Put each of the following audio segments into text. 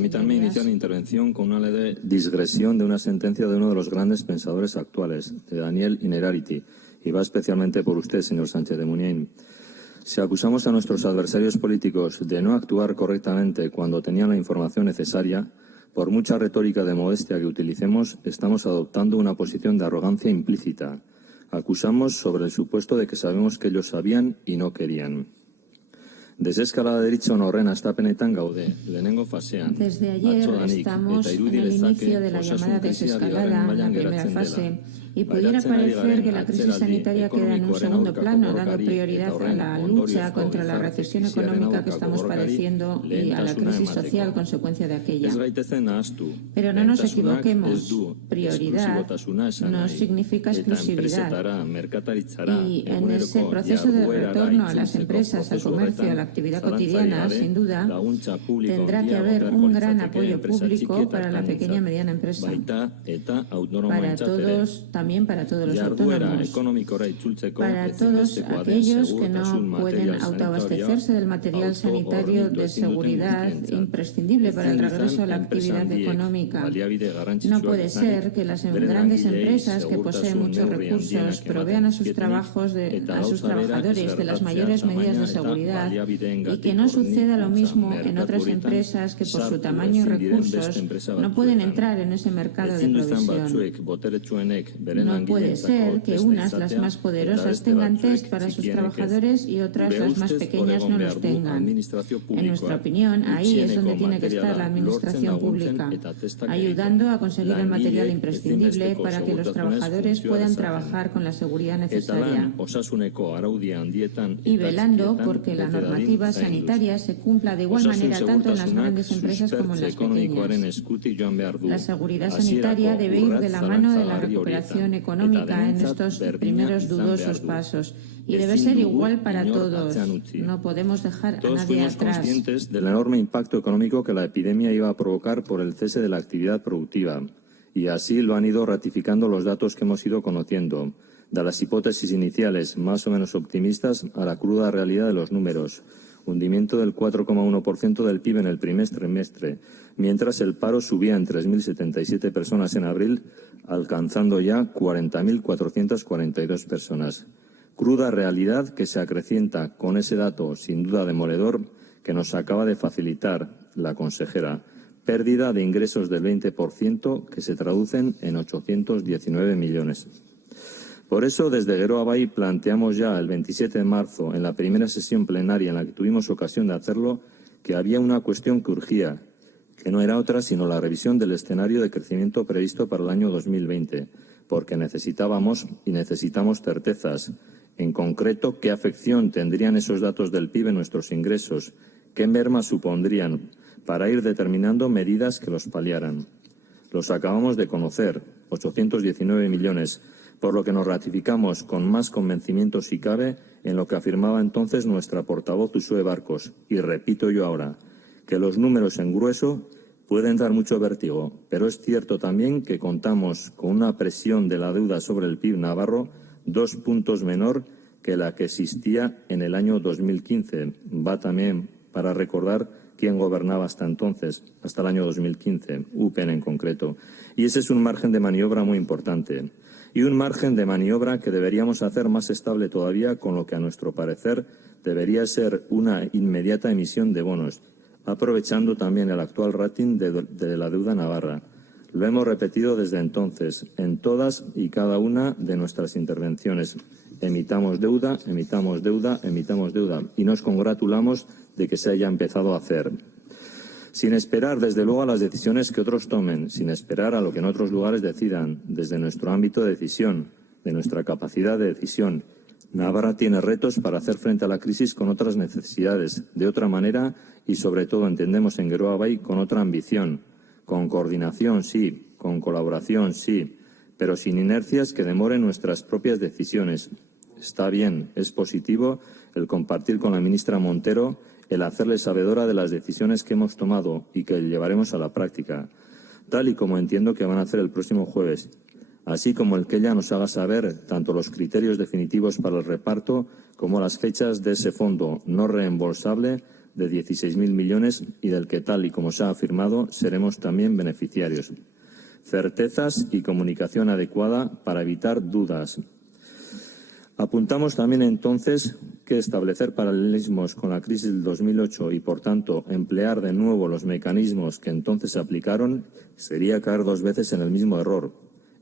Permítanme iniciar mi intervención con una leve digresión de una sentencia de uno de los grandes pensadores actuales, de Daniel Innerarity, y va especialmente por usted, señor Sánchez de Muniain. Si acusamos a nuestros adversarios políticos de no actuar correctamente cuando tenían la información necesaria, por mucha retórica de modestia que utilicemos, estamos adoptando una posición de arrogancia implícita. Acusamos sobre el supuesto de que sabemos que ellos sabían y no querían. Desde ayer estamos en el inicio de la llamada desescalada, la primera fase, y pudiera parecer que la crisis sanitaria queda en un segundo plano, dando prioridad a la lucha contra la recesión económica que estamos padeciendo y a la crisis social consecuencia de aquella. Pero no nos equivoquemos, prioridad no significa exclusividad. Y en ese proceso de retorno a las empresas, al comercio, a la actividad cotidiana, sin duda, tendrá que haber un gran apoyo público para la pequeña y mediana empresa, para todos, también para todos los autónomos, para todos aquellos que no pueden autoabastecerse del material sanitario de seguridad imprescindible para el regreso a la actividad económica. No puede ser que las grandes empresas que poseen muchos recursos provean a sus trabajadores de las mayores medidas de seguridad y que no suceda lo mismo en otras empresas que por su tamaño y recursos no pueden entrar en ese mercado de provisión. No puede ser que unas, las más poderosas, tengan test para sus trabajadores y otras, las más pequeñas, no los tengan. En nuestra opinión, ahí es donde tiene que estar la administración pública, ayudando a conseguir el material imprescindible para que los trabajadores puedan trabajar con la seguridad necesaria y velando porque la normativa sanitaria se cumpla de igual manera tanto en las grandes empresas como en las pequeñas. La seguridad sanitaria debe ir de la mano de la recuperación económica en estos primeros dudosos pasos y debe ser igual para todos. No podemos dejar a nadie atrás. Todos fuimos conscientes del enorme impacto económico que la epidemia iba a provocar por el cese de la actividad productiva, y así lo han ido ratificando los datos que hemos ido conociendo, de las hipótesis iniciales más o menos optimistas a la cruda realidad de los números. Hundimiento del 4,1% del PIB en el primer trimestre, mientras el paro subía en 3.077 personas en abril, alcanzando ya 40.442 personas. Cruda realidad que se acrecienta con ese dato sin duda demoledor que nos acaba de facilitar la consejera. Pérdida de ingresos del 20% que se traducen en 819 millones. Por eso, desde Geroa Bai planteamos ya el 27 de marzo, en la primera sesión plenaria en la que tuvimos ocasión de hacerlo, que había una cuestión que urgía, que no era otra sino la revisión del escenario de crecimiento previsto para el año 2020, porque necesitábamos y necesitamos certezas. En concreto, qué afección tendrían esos datos del PIB en nuestros ingresos, qué merma supondrían, para ir determinando medidas que los paliaran. Los acabamos de conocer, 819 millones, por lo que nos ratificamos con más convencimiento si cabe en lo que afirmaba entonces nuestra portavoz Uxue Barkos, y repito yo ahora, que los números en grueso pueden dar mucho vértigo, pero es cierto también que contamos con una presión de la deuda sobre el PIB navarro 2 puntos menor que la que existía en el año 2015. Va también para recordar quién gobernaba hasta entonces, hasta el año 2015, UPN en concreto. Y ese es un margen de maniobra muy importante. Y un margen de maniobra que deberíamos hacer más estable todavía, con lo que a nuestro parecer debería ser una inmediata emisión de bonos, aprovechando también el actual rating de la deuda navarra. Lo hemos repetido desde entonces, en todas y cada una de nuestras intervenciones. Emitamos deuda, emitamos deuda, emitamos deuda, y nos congratulamos de que se haya empezado a hacer. Sin esperar, desde luego, a las decisiones que otros tomen, sin esperar a lo que en otros lugares decidan, desde nuestro ámbito de decisión, de nuestra capacidad de decisión. Navarra tiene retos para hacer frente a la crisis con otras necesidades, de otra manera y, sobre todo, entendemos en Geroa Bai, con otra ambición. Con coordinación, sí, con colaboración, sí, pero sin inercias que demoren nuestras propias decisiones. Está bien, es positivo el compartir con la ministra Montero el hacerle sabedora de las decisiones que hemos tomado y que llevaremos a la práctica, tal y como entiendo que van a hacer el próximo jueves, así como el que ella nos haga saber tanto los criterios definitivos para el reparto como las fechas de ese fondo no reembolsable de 16.000 millones y del que, tal y como se ha afirmado, seremos también beneficiarios. Certezas y comunicación adecuada para evitar dudas. Apuntamos también entonces que establecer paralelismos con la crisis del 2008 y, por tanto, emplear de nuevo los mecanismos que entonces se aplicaron sería caer dos veces en el mismo error.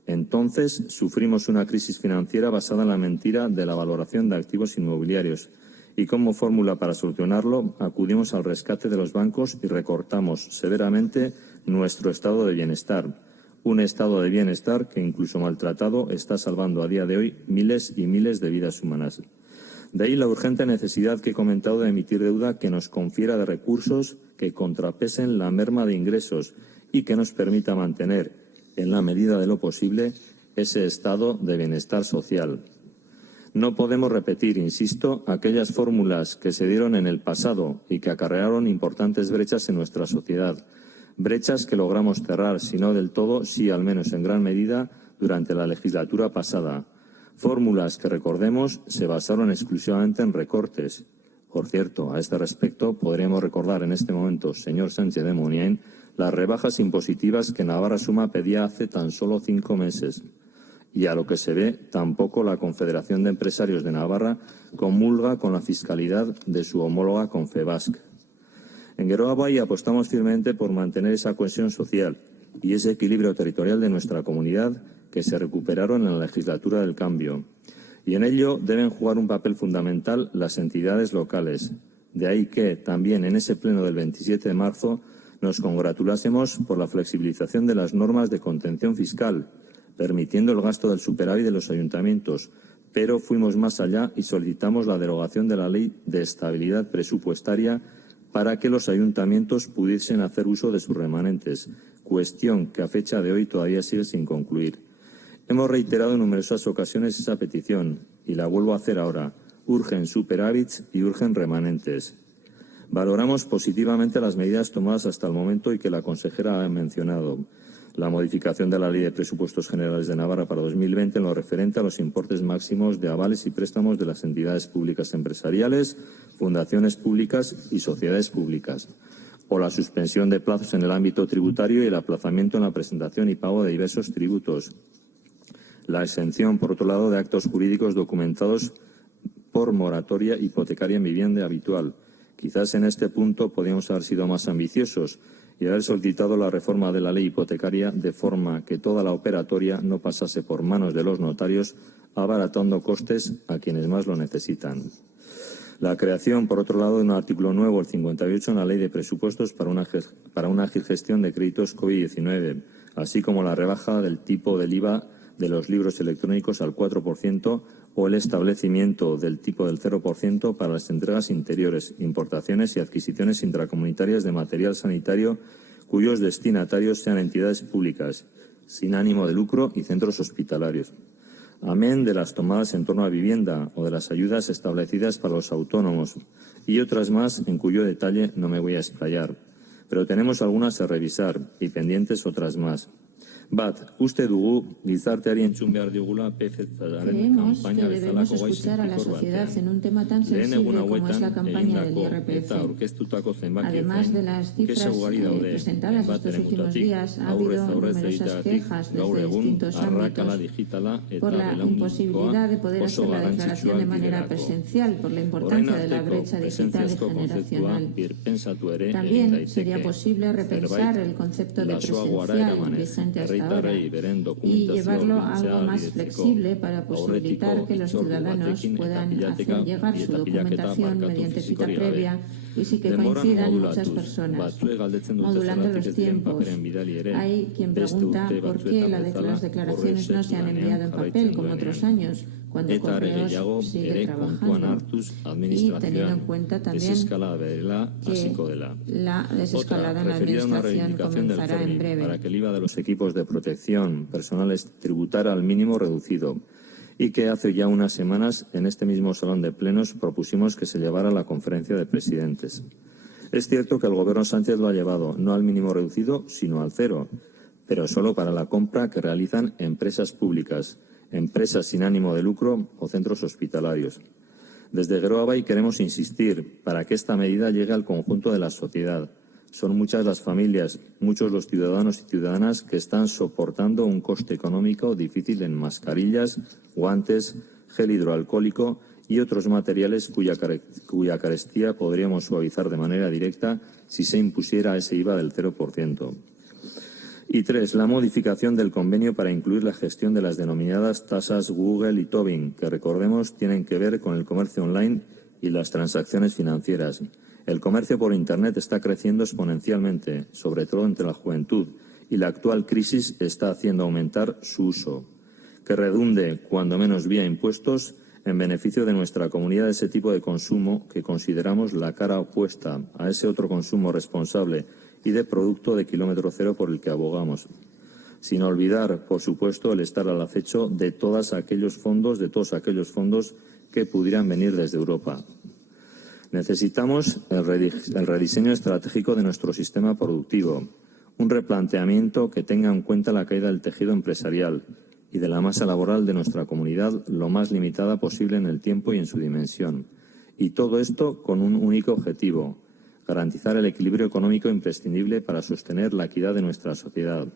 Entonces sufrimos una crisis financiera basada en la mentira de la valoración de activos inmobiliarios y, como fórmula para solucionarlo, acudimos al rescate de los bancos y recortamos severamente nuestro estado de bienestar. Un estado de bienestar que, incluso maltratado, está salvando a día de hoy miles y miles de vidas humanas. De ahí la urgente necesidad que he comentado de emitir deuda que nos confiera de recursos que contrapesen la merma de ingresos y que nos permita mantener, en la medida de lo posible, ese estado de bienestar social. No podemos repetir, insisto, aquellas fórmulas que se dieron en el pasado y que acarrearon importantes brechas en nuestra sociedad. Brechas que logramos cerrar, si no del todo, sí al menos en gran medida, durante la legislatura pasada. Fórmulas que, recordemos, se basaron exclusivamente en recortes. Por cierto, a este respecto, podríamos recordar en este momento, señor Sánchez de Muniain, las rebajas impositivas que Navarra Suma pedía hace tan solo 5 meses. Y a lo que se ve, tampoco la Confederación de Empresarios de Navarra comulga con la fiscalidad de su homóloga Confebasc. En Geroa Bai apostamos firmemente por mantener esa cohesión social y ese equilibrio territorial de nuestra comunidad que se recuperaron en la legislatura del cambio. Y en ello deben jugar un papel fundamental las entidades locales. De ahí que, también en ese pleno del 27 de marzo, nos congratulásemos por la flexibilización de las normas de contención fiscal, permitiendo el gasto del superávit de los ayuntamientos, pero fuimos más allá y solicitamos la derogación de la Ley de Estabilidad Presupuestaria para que los ayuntamientos pudiesen hacer uso de sus remanentes, cuestión que a fecha de hoy todavía sigue sin concluir. Hemos reiterado en numerosas ocasiones esa petición y la vuelvo a hacer ahora. Urgen superávits y urgen remanentes. Valoramos positivamente las medidas tomadas hasta el momento y que la consejera ha mencionado. La modificación de la Ley de Presupuestos Generales de Navarra para 2020 en lo referente a los importes máximos de avales y préstamos de las entidades públicas empresariales, fundaciones públicas y sociedades públicas, o la suspensión de plazos en el ámbito tributario y el aplazamiento en la presentación y pago de diversos tributos. La exención, por otro lado, de actos jurídicos documentados por moratoria hipotecaria en vivienda habitual. Quizás en este punto podríamos haber sido más ambiciosos y haber solicitado la reforma de la ley hipotecaria de forma que toda la operatoria no pasase por manos de los notarios, abaratando costes a quienes más lo necesitan. La creación, por otro lado, de un artículo nuevo, el 58, en la Ley de Presupuestos para una ágil gestión de créditos COVID-19, así como la rebaja del tipo del IVA de los libros electrónicos al 4% o el establecimiento del tipo del 0% para las entregas interiores, importaciones y adquisiciones intracomunitarias de material sanitario cuyos destinatarios sean entidades públicas, sin ánimo de lucro y centros hospitalarios. Amén de las tomadas en torno a vivienda o de las ayudas establecidas para los autónomos y otras más en cuyo detalle no me voy a explayar. Pero tenemos algunas a revisar y pendientes otras más. Bat, uste dugu gizarteari entzun behar diogula PFZ-aren campaña bezalako gai zientifiko batean. Lehen egun hauetan egindako eta aurkeztutako zenbakiek gain, kexa ugari daude, bat eremutatik, aurrez aurrez egiteagatik, gaur egun, arrakala digitala eta belaunaldikoa oso garrantzitsuak direlako. Horren arteko presentziazko kontzeptua birpensatu ere egin daiteke. Zerbait, lasoagoara eramanez, y llevarlo a algo más flexible para posibilitar que los ciudadanos puedan hacer llegar su documentación mediante cita previa y sí que coincidan muchas personas, modulando los tiempos. Hay quien pregunta por qué las declaraciones no se han enviado en papel como otros años, cuando Correos sigue trabajando, y teniendo en cuenta también que la desescalada en la Administración comenzará en breve. Para que el IVA de los equipos de protección personales tributara al mínimo reducido y que hace ya unas semanas en este mismo salón de plenos propusimos que se llevara a la conferencia de presidentes. Es cierto que el Gobierno Sánchez lo ha llevado no al mínimo reducido, sino al cero, pero solo para la compra que realizan empresas públicas, empresas sin ánimo de lucro o centros hospitalarios. Desde Geroa Bai queremos insistir para que esta medida llegue al conjunto de la sociedad. Son muchas las familias, muchos los ciudadanos y ciudadanas que están soportando un coste económico difícil en mascarillas, guantes, gel hidroalcohólico y otros materiales cuya carestía podríamos suavizar de manera directa si se impusiera ese IVA del 0%. Y 3. La modificación del convenio para incluir la gestión de las denominadas tasas Google y Tobin, que recordemos tienen que ver con el comercio online y las transacciones financieras. El comercio por Internet está creciendo exponencialmente, sobre todo entre la juventud, y la actual crisis está haciendo aumentar su uso. Que redunde, cuando menos vía impuestos, en beneficio de nuestra comunidad de ese tipo de consumo que consideramos la cara opuesta a ese otro consumo responsable y de producto de kilómetro cero por el que abogamos. Sin olvidar, por supuesto, el estar al acecho de todos aquellos fondos que pudieran venir desde Europa. Necesitamos el rediseño estratégico de nuestro sistema productivo, un replanteamiento que tenga en cuenta la caída del tejido empresarial y de la masa laboral de nuestra comunidad lo más limitada posible en el tiempo y en su dimensión. Y todo esto con un único objetivo: garantizar el equilibrio económico imprescindible para sostener la equidad de nuestra sociedad.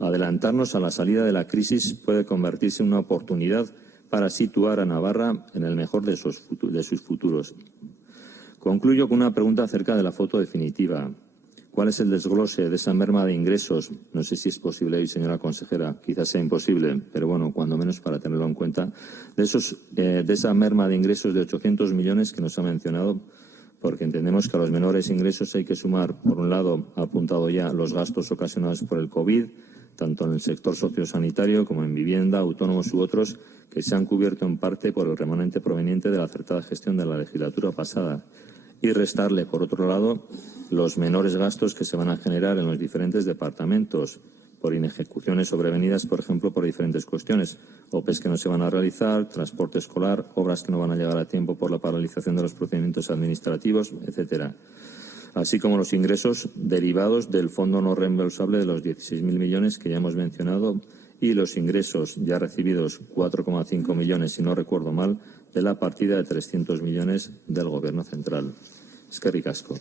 Adelantarnos a la salida de la crisis puede convertirse en una oportunidad para situar a Navarra en el mejor de sus futuros. Concluyo con una pregunta acerca de la foto definitiva. ¿Cuál es el desglose de esa merma de ingresos? No sé si es posible hoy, señora consejera, quizás sea imposible, pero bueno, cuando menos para tenerlo en cuenta, de esa merma de ingresos de 800 millones que nos ha mencionado, porque entendemos que a los menores ingresos hay que sumar, por un lado, ha apuntado ya los gastos ocasionados por el COVID, tanto en el sector sociosanitario como en vivienda, autónomos u otros, que se han cubierto en parte por el remanente proveniente de la acertada gestión de la legislatura pasada, y restarle, por otro lado, los menores gastos que se van a generar en los diferentes departamentos por inejecuciones sobrevenidas, por ejemplo, por diferentes cuestiones, OPEs que no se van a realizar, transporte escolar, obras que no van a llegar a tiempo por la paralización de los procedimientos administrativos, etcétera. Así como los ingresos derivados del fondo no reembolsable de los 16.000 millones que ya hemos mencionado y los ingresos ya recibidos, 4,5 millones, si no recuerdo mal, de la partida de 300 millones del Gobierno central. Eskerrik asko.